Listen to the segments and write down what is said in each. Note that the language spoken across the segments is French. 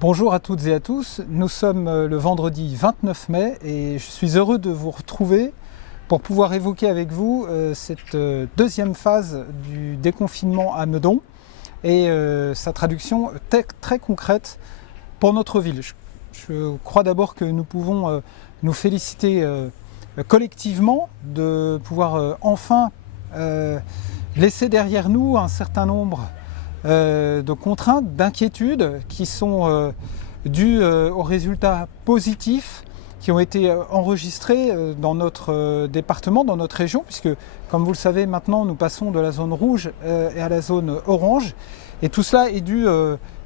Bonjour à toutes et à tous, nous sommes le vendredi 29 mai et je suis heureux de vous retrouver pour pouvoir évoquer avec vous cette deuxième phase du déconfinement à Meudon et sa traduction très concrète pour notre ville. Je crois d'abord que nous pouvons nous féliciter collectivement de pouvoir enfin laisser derrière nous un certain nombre de contraintes, d'inquiétudes qui sont dues aux résultats positifs qui ont été enregistrés dans notre département, dans notre région, puisque comme vous le savez maintenant nous passons de la zone rouge et à la zone orange, et tout cela est dû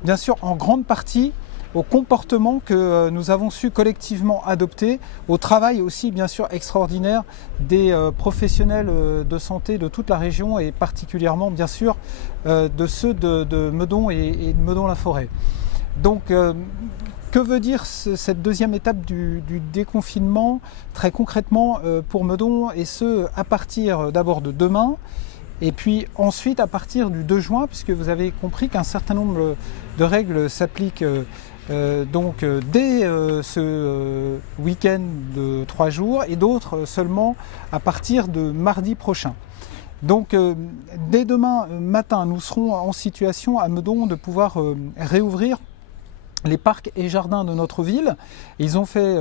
bien sûr en grande partie au comportement que nous avons su collectivement adopter, au travail aussi bien sûr extraordinaire des professionnels de santé de toute la région et particulièrement bien sûr de ceux de Meudon et de Meudon-la-Forêt. Donc que veut dire cette deuxième étape du déconfinement très concrètement pour Meudon, et ce à partir d'abord de demain et puis ensuite à partir du 2 juin, puisque vous avez compris qu'un certain nombre de règles s'appliquent dès ce week-end de 3 jours et d'autres seulement à partir de mardi prochain. Donc dès demain matin, nous serons en situation à Meudon de pouvoir réouvrir les parcs et jardins de notre ville. Ils ont fait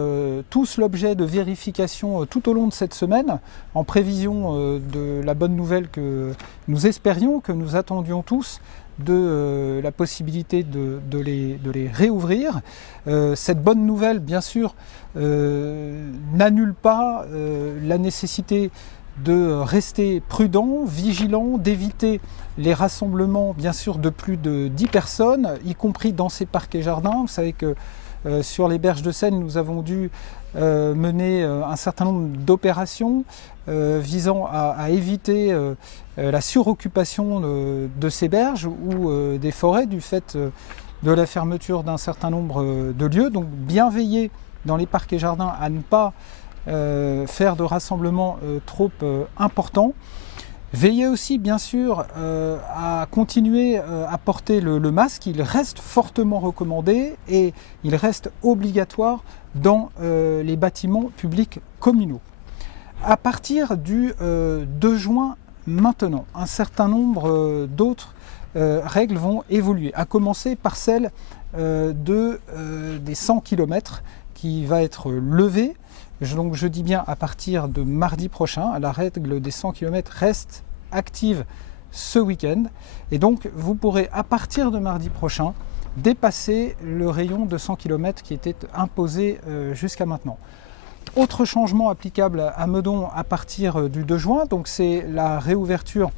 tous l'objet de vérifications tout au long de cette semaine, en prévision de la bonne nouvelle que nous espérions, que nous attendions tous, de la possibilité de les réouvrir. Cette bonne nouvelle, bien sûr, n'annule pas la nécessité de rester prudent, vigilant, d'éviter les rassemblements bien sûr de plus de 10 personnes, y compris dans ces parcs et jardins. Vous savez que sur les berges de Seine, nous avons dû mener un certain nombre d'opérations visant à éviter la suroccupation de ces berges ou des forêts du fait de la fermeture d'un certain nombre de lieux. Donc bien veiller dans les parcs et jardins à ne pas faire de rassemblements trop importants. Veillez aussi bien sûr à continuer à porter le masque. Il reste fortement recommandé et il reste obligatoire dans les bâtiments publics communaux. À partir du 2 juin maintenant, un certain nombre d'autres règles vont évoluer, à commencer par celle des 100 km qui va être levée. Donc je dis bien à partir de mardi prochain, la règle des 100 km reste active ce week-end. Et donc vous pourrez à partir de mardi prochain dépasser le rayon de 100 km qui était imposé jusqu'à maintenant. Autre changement applicable à Meudon à partir du 2 juin, donc c'est la réouverture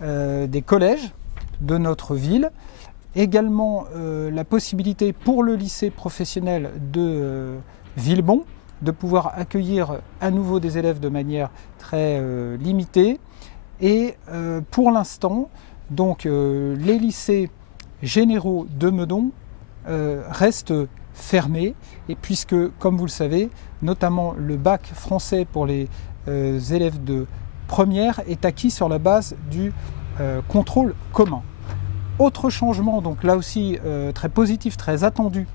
des collèges de notre ville. Également la possibilité pour le lycée professionnel de Villebon de pouvoir accueillir à nouveau des élèves de manière très limitée. Et pour l'instant, donc les lycées généraux de Meudon restent fermés, et puisque, comme vous le savez, notamment le bac français pour les élèves de première est acquis sur la base du contrôle commun. Autre changement, donc là aussi très positif, très attendu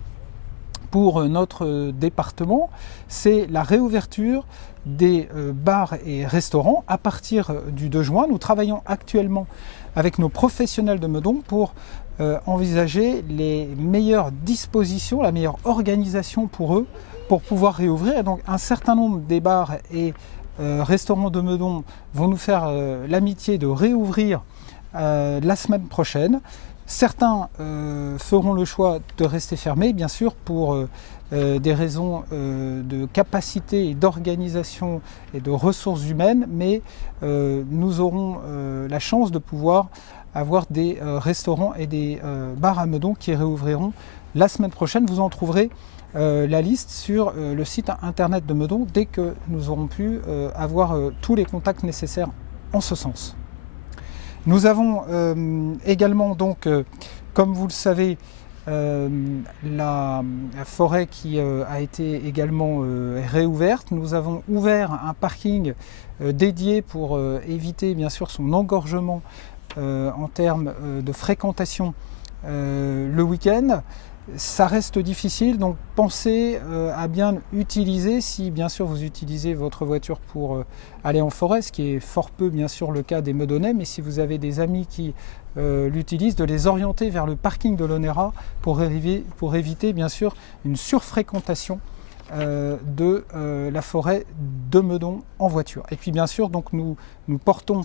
pour notre département, c'est la réouverture des bars et restaurants à partir du 2 juin. Nous travaillons actuellement avec nos professionnels de Meudon pour envisager les meilleures dispositions, la meilleure organisation pour eux, pour pouvoir réouvrir. Et donc un certain nombre des bars et restaurants de Meudon vont nous faire l'amitié de réouvrir la semaine prochaine. Certains feront le choix de rester fermés, bien sûr, pour des raisons de capacité et d'organisation et de ressources humaines, mais nous aurons la chance de pouvoir avoir des restaurants et des bars à Meudon qui réouvriront la semaine prochaine. Vous en trouverez la liste sur le site internet de Meudon dès que nous aurons pu avoir tous les contacts nécessaires en ce sens. Nous avons également donc, comme vous le savez, la forêt qui a été également réouverte. Nous avons ouvert un parking dédié pour éviter bien sûr son engorgement en termes de fréquentation le week-end. Ça reste difficile, donc pensez à bien utiliser, si bien sûr vous utilisez votre voiture pour aller en forêt, ce qui est fort peu bien sûr le cas des Meudonnais, mais si vous avez des amis qui l'utilisent, de les orienter vers le parking de l'Onera pour éviter bien sûr une surfréquentation de la forêt de Meudon en voiture. Et puis bien sûr, donc nous portons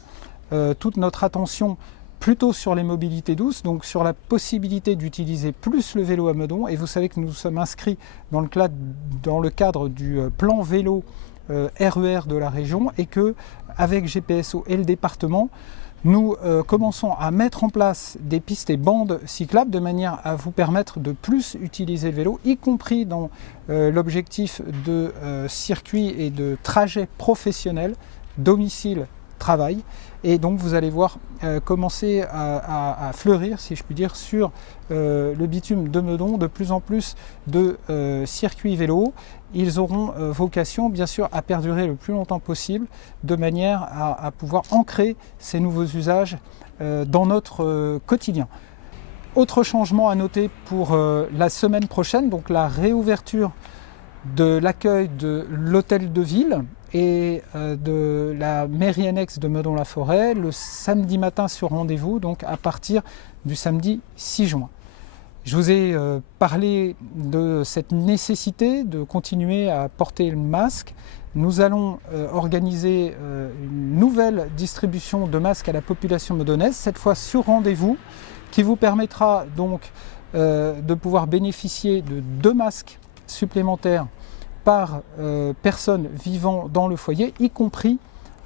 toute notre attention plutôt sur les mobilités douces, donc sur la possibilité d'utiliser plus le vélo à Meudon. Et vous savez que nous sommes inscrits dans le cadre du plan vélo RER de la région, et que avec GPSO et le département, nous commençons à mettre en place des pistes et bandes cyclables de manière à vous permettre de plus utiliser le vélo, y compris dans l'objectif de circuits et de trajets professionnels, domicile-travail. Et donc vous allez voir commencer à fleurir, si je puis dire, sur le bitume de Meudon de plus en plus de circuits vélo. Ils auront vocation bien sûr à perdurer le plus longtemps possible, de manière à pouvoir ancrer ces nouveaux usages dans notre quotidien. Autre changement à noter pour la semaine prochaine, donc la réouverture de l'accueil de l'hôtel de ville et de la mairie annexe de Meudon-la-Forêt le samedi matin sur rendez-vous, donc à partir du samedi 6 juin. Je vous ai parlé de cette nécessité de continuer à porter le masque. Nous allons organiser une nouvelle distribution de masques à la population meudonnaise, cette fois sur rendez-vous, qui vous permettra donc de pouvoir bénéficier de 2 masques supplémentaires par personne vivant dans le foyer, y compris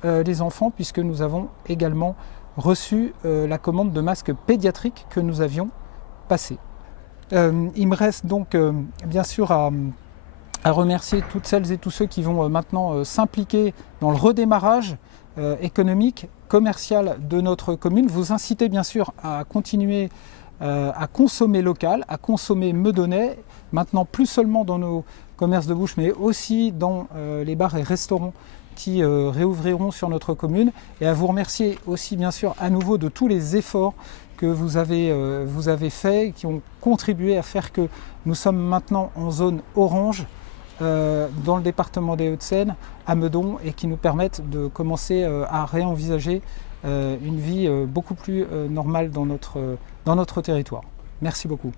les enfants, puisque nous avons également reçu la commande de masques pédiatriques que nous avions passée. Il me reste donc bien sûr à remercier toutes celles et tous ceux qui vont maintenant s'impliquer dans le redémarrage économique, commercial de notre commune. Vous inciter bien sûr à continuer à consommer local, à consommer meudonnais, maintenant plus seulement dans nos commerces de bouche, mais aussi dans les bars et restaurants qui réouvriront sur notre commune, et à vous remercier aussi bien sûr à nouveau de tous les efforts que vous avez faits, qui ont contribué à faire que nous sommes maintenant en zone orange dans le département des Hauts-de-Seine, à Meudon, et qui nous permettent de commencer à réenvisager une vie beaucoup plus normale dans notre territoire. Merci beaucoup.